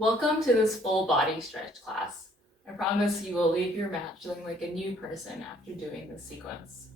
Welcome to this full body stretch class. I promise you will leave your mat feeling like a new person after doing this sequence.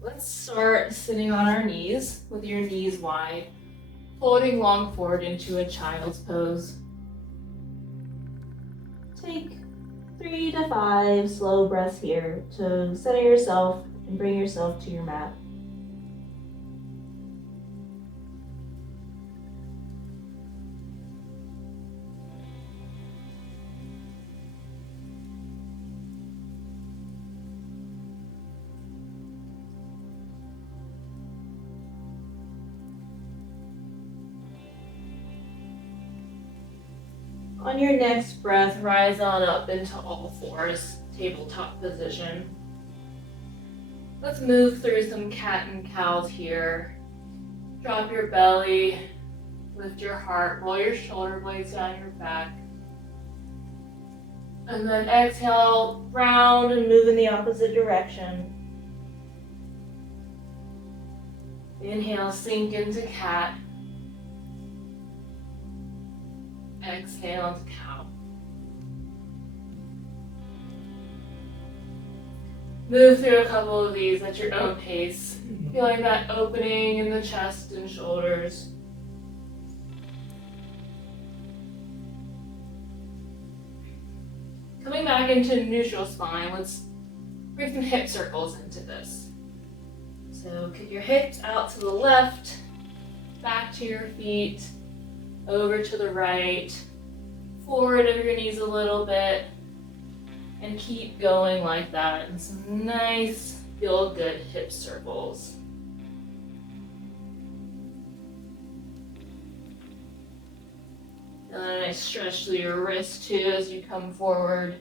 Let's start sitting on our knees with your knees wide, folding long forward into a child's pose. Take 3 to 5 slow breaths here to center yourself and bring yourself to your mat. On your next breath, rise on up into all fours, tabletop position. Let's move through some cat and cows here. Drop your belly, lift your heart, roll your shoulder blades down your back. And then exhale, Round and move in the opposite direction. inhale, sink into cat. Exhale into cow. Move through a couple of these at your own pace, feeling that opening in the chest and shoulders. Coming back into neutral spine, let's bring some hip circles into this. So kick your hips out to the left, back to your feet, over to the right, forward of your knees a little bit, and keep going like that in some nice, feel-good hip circles. And a nice stretch through your wrist too as you come forward,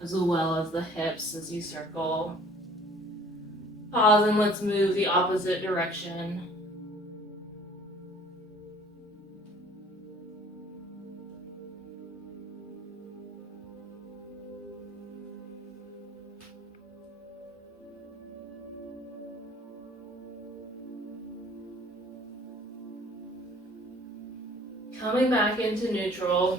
as well as the hips as you circle. Pause and let's move the opposite direction. Coming back into neutral,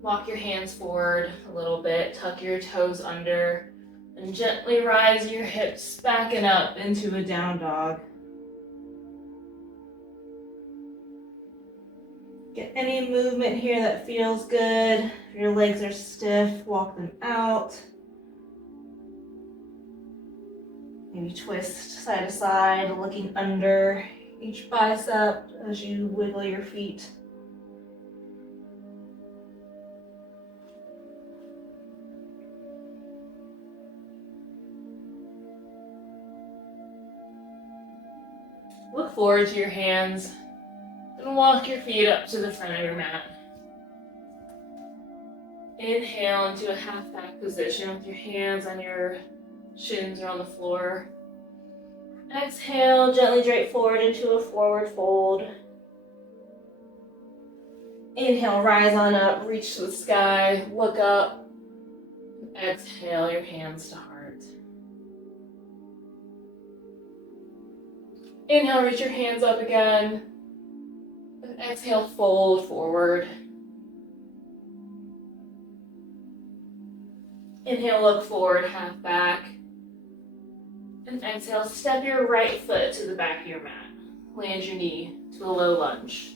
walk your hands forward a little bit, tuck your toes under, and gently rise your hips back and up into a down dog. Get any movement here that feels good. If your legs are stiff, walk them out. Maybe twist side to side, looking under each bicep as you wiggle your feet. Look forward to your hands and walk your feet up to the front of your mat. Inhale into a half back position with your hands on your shins or on the floor. Exhale, gently drape forward into a forward fold. Inhale, rise on up, reach to the sky, look up. Exhale your hands to heart. Inhale, reach your hands up again. And exhale, fold forward. Inhale, look forward, half back. And exhale, step your right foot to the back of your mat. Land your knee to a low lunge.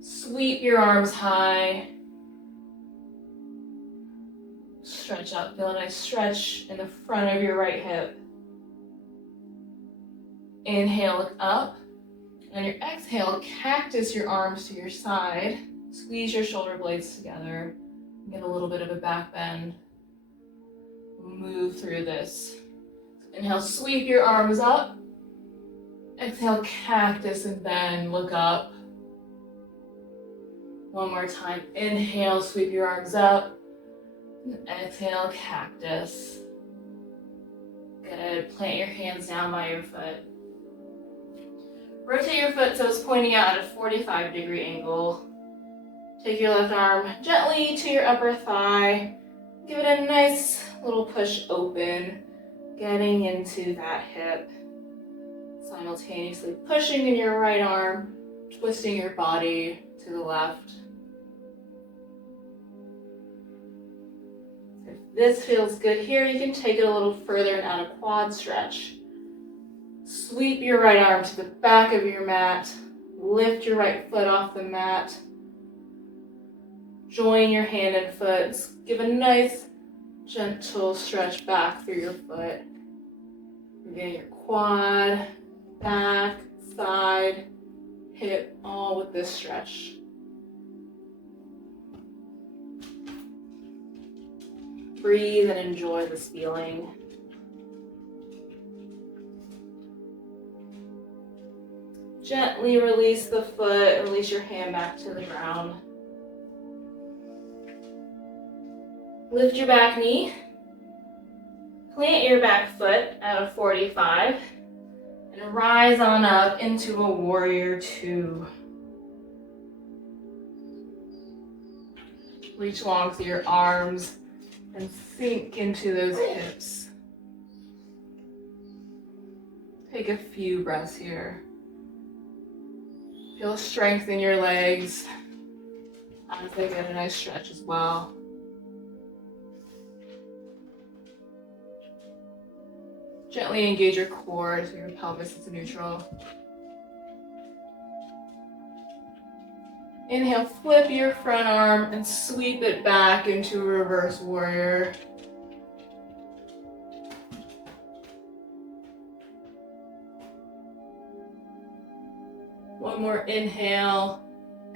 Sweep your arms high. Stretch up, feel a nice stretch in the front of your right hip. Inhale, look up. And on your exhale, cactus your arms to your side. Squeeze your shoulder blades together. Get a little bit of a back bend. Move through this. Inhale, sweep your arms up. Exhale, cactus and bend, look up. One more time. Inhale, sweep your arms up. Exhale, cactus. Good. Plant your hands down by your foot. Rotate your foot so it's pointing out at a 45-degree angle. Take your left arm gently to your upper thigh. Give it a nice little push open, getting into that hip. Simultaneously pushing in your right arm, twisting your body to the left. If this feels good here, you can take it a little further and add a quad stretch. Sweep your right arm to the back of your mat. Lift your right foot off the mat. Join your hand and foot. Give a nice, gentle stretch back through your foot. Again, your quad, back, side, hip, all with this stretch. Breathe and enjoy this feeling. Gently release the foot, release your hand back to the ground. Lift your back knee. Plant your back foot at a 45 and rise on up into a warrior two. Reach long through your arms and sink into those hips. Take a few breaths here. Feel strength in your legs as they get a nice stretch as well. Gently engage your core so your pelvis is neutral. Inhale, flip your front arm and sweep it back into a reverse warrior. One more inhale.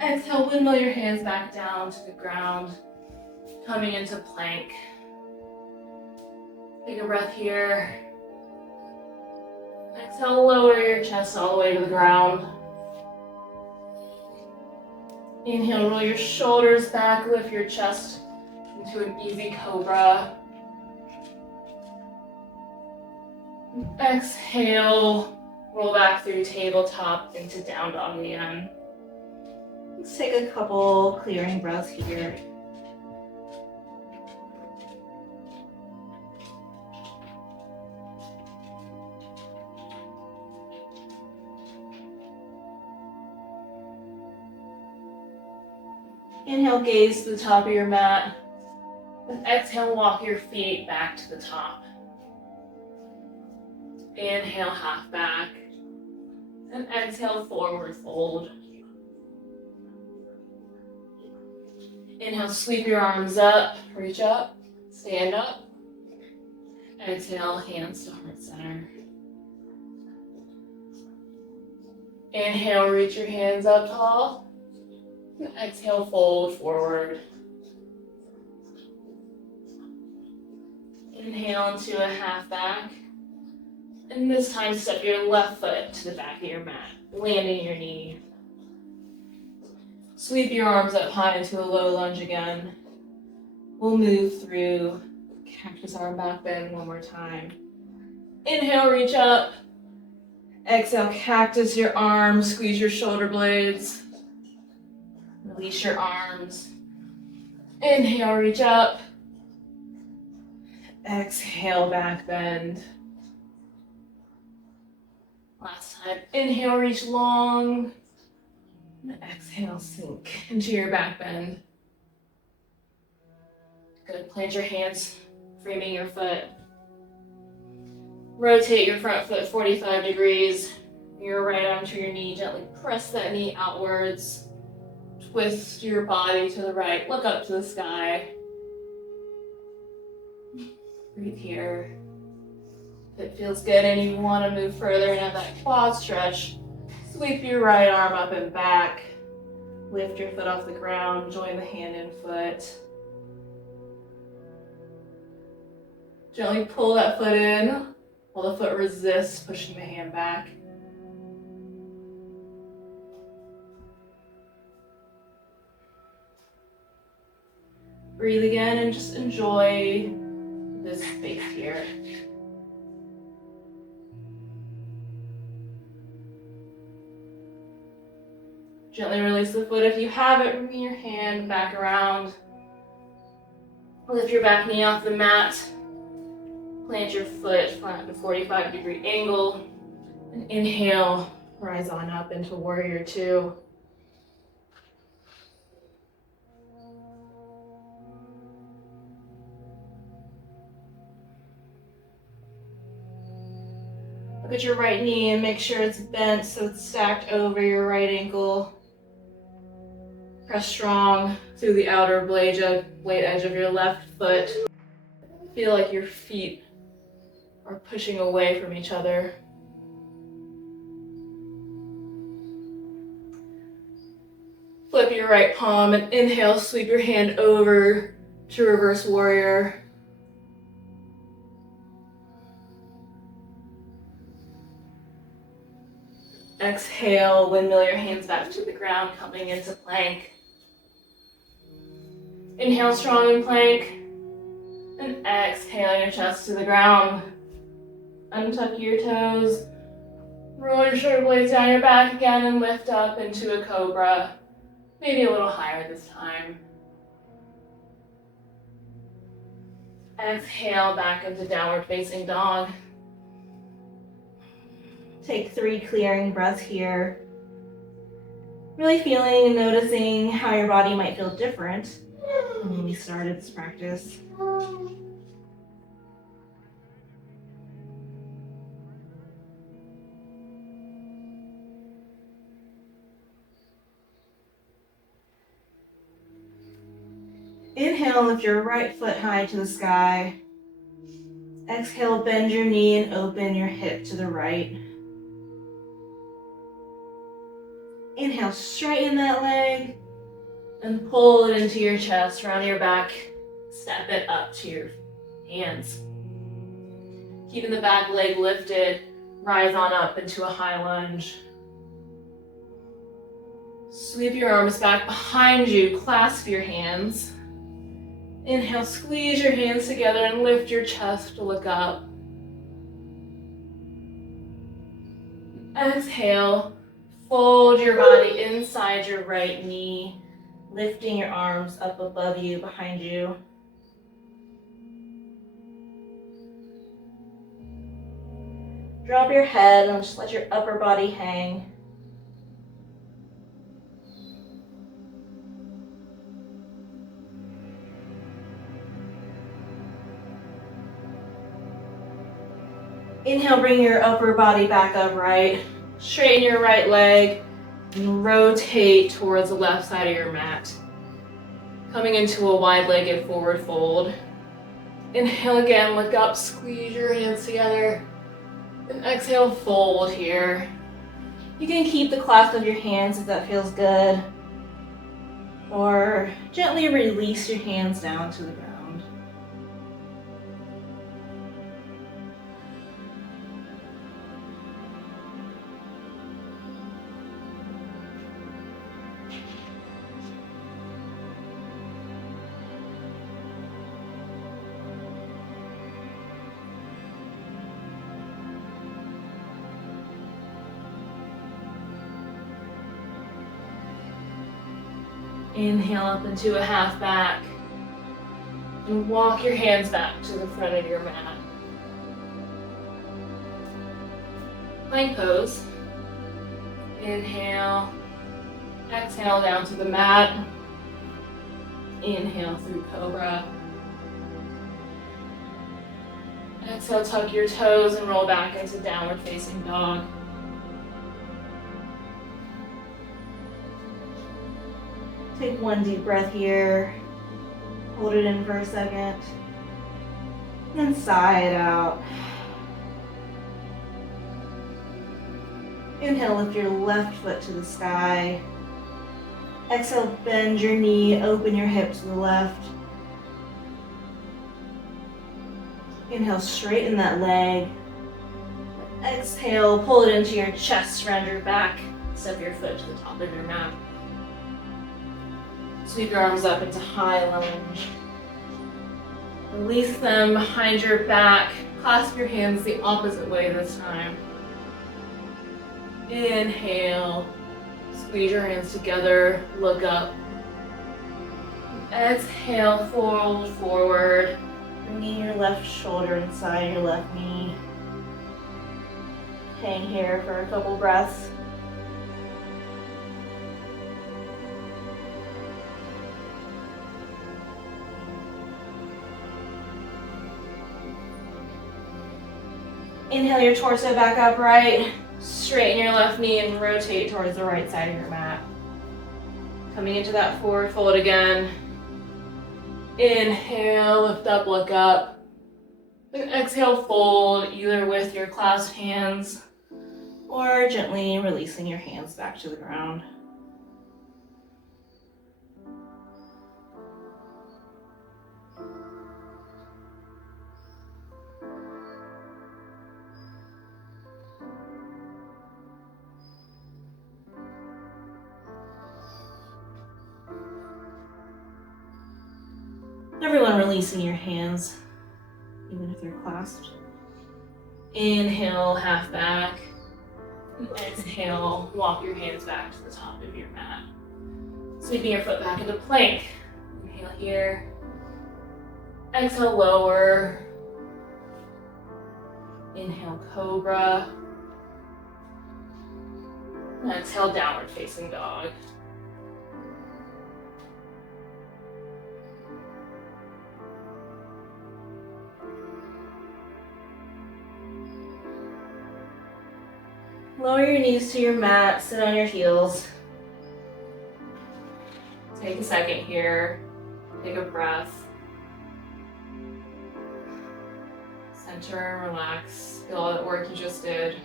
Exhale, windmill your hands back down to the ground, coming into plank. Take a breath here. Exhale, lower your chest all the way to the ground. Inhale, roll your shoulders back, lift your chest into an easy cobra. Exhale, roll back through tabletop into down dog again. Let's take a couple clearing breaths here. Inhale, gaze to the top of your mat. And exhale, walk your feet back to the top. Inhale, half back. And exhale, forward fold. Inhale, sweep your arms up, reach up, stand up. Exhale, hands to heart center. Inhale, reach your hands up tall. And exhale, fold forward. Inhale into a half back. And this time, step your left foot to the back of your mat, landing your knee. Sweep your arms up high into a low lunge again. We'll move through cactus arm back bend one more time. Inhale, reach up. Exhale, cactus your arms, squeeze your shoulder blades. Release your arms. Inhale, reach up. Exhale, back bend. Last time, inhale, reach long. And exhale, sink into your back bend. Good, plant your hands, framing your foot. Rotate your front foot 45 degrees. Your right arm to your knee, gently press that knee outwards. Twist your body to the right, look up to the sky. Breathe here. If it feels good and you want to move further and have that quad stretch, sweep your right arm up and back. Lift your foot off the ground, join the hand and foot. Gently pull that foot in while the foot resists, pushing the hand back. Breathe again and just enjoy this space here. Gently release the foot if you have it. Bring your hand back around. Lift your back knee off the mat. Plant your foot flat at a 45-degree angle. And inhale, rise on up into warrior two. Look at your right knee and make sure it's bent so it's stacked over your right ankle. Press strong through the outer blade edge of your left foot. Feel like your feet are pushing away from each other. Flip your right palm and inhale, sweep your hand over to reverse warrior. Exhale, windmill your hands back to the ground, coming into plank. Inhale strong in plank, and exhale your chest to the ground. Untuck your toes, roll your shoulder blades down your back again, and lift up into a cobra. Maybe a little higher this time. Exhale back into downward facing dog. Take 3 clearing breaths here. Really feeling and noticing how your body might feel different when we started this practice. Inhale, lift your right foot high to the sky. Exhale, bend your knee and open your hip to the right. Inhale, straighten that leg and pull it into your chest, round your back. Step it up to your hands. Keeping the back leg lifted, rise on up into a high lunge. Sweep your arms back behind you, clasp your hands. Inhale, squeeze your hands together and lift your chest to look up. Exhale, fold your body inside your right knee, lifting your arms up above you, behind you. Drop your head and just let your upper body hang. Inhale, bring your upper body back upright. Straighten your right leg and rotate towards the left side of your mat. Coming into a wide-legged forward fold. Inhale again, look up, squeeze your hands together. And exhale, fold here. You can keep the clasp of your hands if that feels good. Or gently release your hands down to the ground. Inhale up into a half back and walk your hands back to the front of your mat. Plank pose. Inhale, exhale down to the mat. Inhale through cobra. Exhale, tuck your toes and roll back into downward facing dog. Take 1 deep breath here. Hold it in for a second. Then sigh it out. Inhale, lift your left foot to the sky. Exhale, bend your knee, open your hip to the left. Inhale, straighten that leg. Exhale, pull it into your chest, round your back. Step your foot to the top of your mat. Sweep your arms up into high lunge. Release them behind your back. Clasp your hands the opposite way this time. Inhale. Squeeze your hands together. Look up. Exhale, fold forward. Bringing your left shoulder inside your left knee. Hang here for a couple breaths. Inhale your torso back upright. Straighten your left knee and rotate towards the right side of your mat. Coming into that forward fold again. Inhale, lift up, look up. Then exhale, fold either with your clasped hands or gently releasing your hands back to the ground. Everyone releasing your hands, even if they're clasped. Inhale, half back. Exhale, walk your hands back to the top of your mat. Sweeping your foot back into plank. Inhale here. Exhale, lower. Inhale, cobra. And exhale, downward facing dog. Lower your knees to your mat, sit on your heels. Take a second here, take a breath. Center and relax, feel all that work you just did.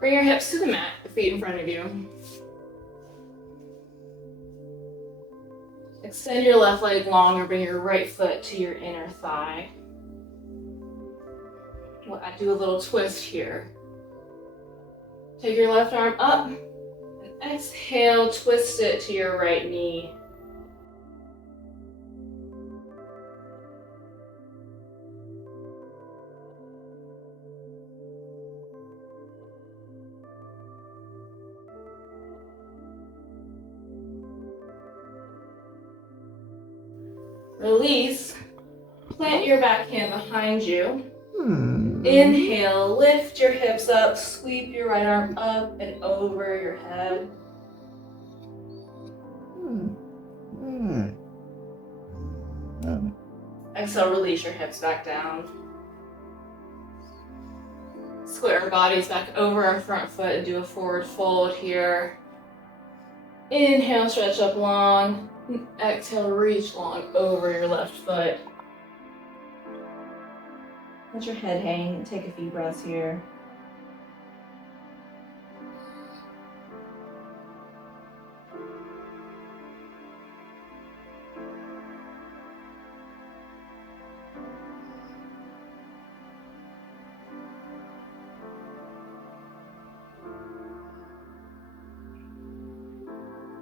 Bring your hips to the mat, the feet in front of you. Extend your left leg long or bring your right foot to your inner thigh. We'll do a little twist here. Take your left arm up and exhale, twist it to your right knee. Release, plant your back hand behind you. Inhale, lift your hips up, sweep your right arm up and over your head. Exhale, release your hips back down. Square our bodies back over our front foot and do a forward fold here. Inhale, stretch up long. Exhale, reach long over your left foot. Let your head hang and take a few breaths here.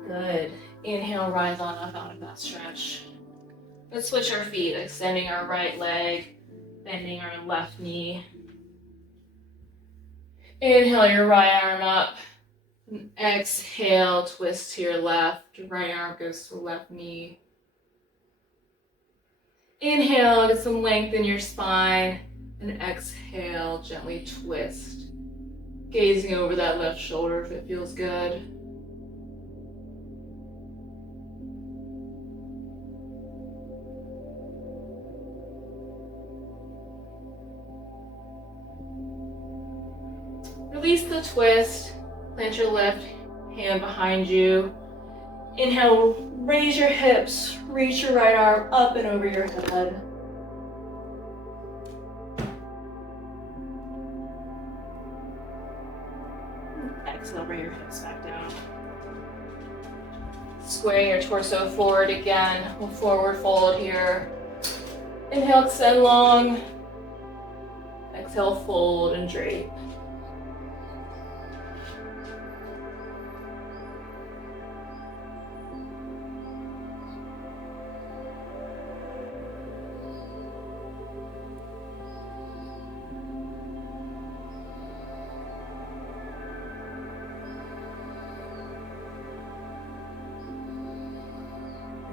Good. Inhale, rise on up out of that stretch. Let's switch our feet, extending our right leg, bending our left knee. Inhale your right arm up. And exhale, twist to your left. Your right arm goes to the left knee. Inhale, get some length in your spine. And exhale, gently twist. Gazing over that left shoulder if it feels good. Release the twist, plant your left hand behind you. Inhale, raise your hips, reach your right arm up and over your head. Exhale, bring your hips back down. Squaring your torso forward again, we'll forward fold here. Inhale, extend long. Exhale, fold and drape.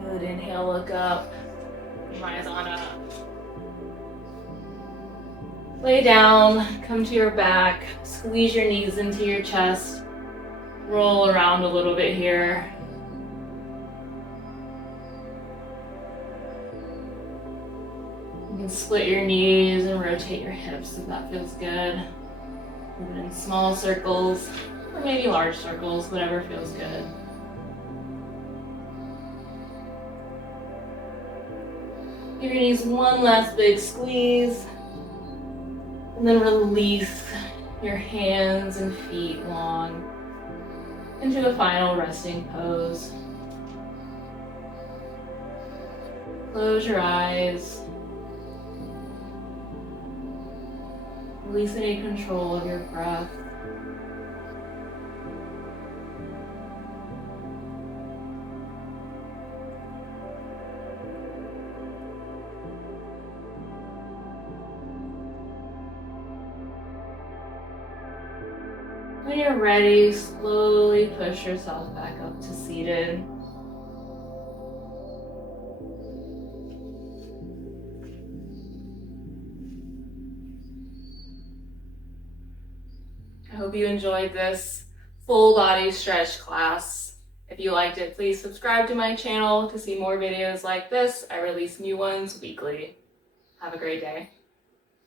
Good, inhale, look up, rise on up. Lay down, come to your back, squeeze your knees into your chest, roll around a little bit here. can split your knees and rotate your hips if that feels good. Move it in small circles, or maybe large circles, whatever feels good. Give your knees one last big squeeze, and then release your hands and feet long into a final resting pose. Close your eyes. Release any control of your breath. When you're ready, slowly push yourself back up to seated. I hope you enjoyed this full body stretch class. If you liked it, please subscribe to my channel to see more videos like this. I release new ones weekly. Have a great day.